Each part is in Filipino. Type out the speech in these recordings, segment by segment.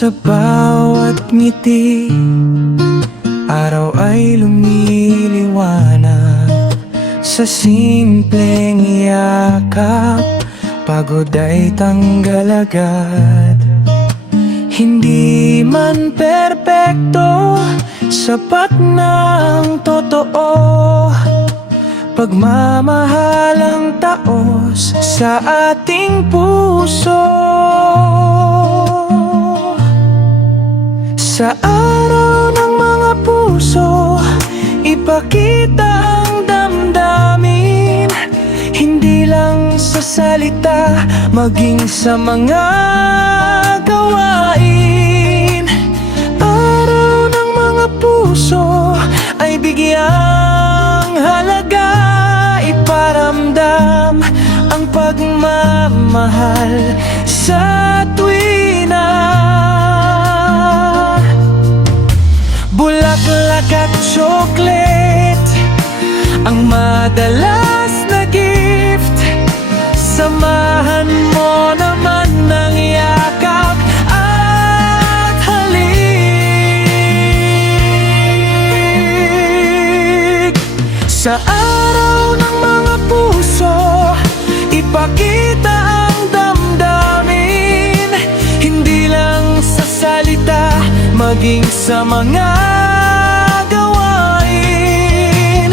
Sa bawat ngiti, araw ay lumiliwanag. Sa simpleng yakap, pagod ay tanggal agad. Hindi man perpekto, sapat na ang totoo. Pagmamahal ang taos sa ating puso. Sa araw ng mga puso, ipakita ang damdamin. Hindi lang sa salita, maging sa mga gawain. Araw ng mga puso ay bigyang halaga. Iparamdam ang pagmamahal sa tuwina. Bulaklak at chocolate ang madalas na gift. Samahan mo naman ng yakap at halik. Sa araw ng mga puso, ipakita ang damdamin. Hindi lang sa salita, maging sa mga gawain.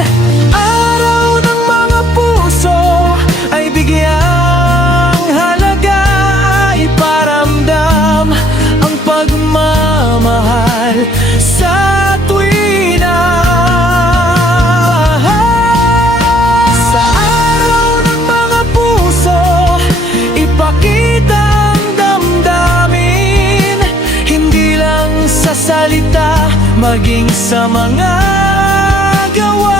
Araw ng mga puso ay bigyang halaga. Iparamdam ang pagmamahal sa tuwina. Sa araw ng mga puso, ipakita ang damdamin. Hindi lang sa salita, maging sa mga gawa.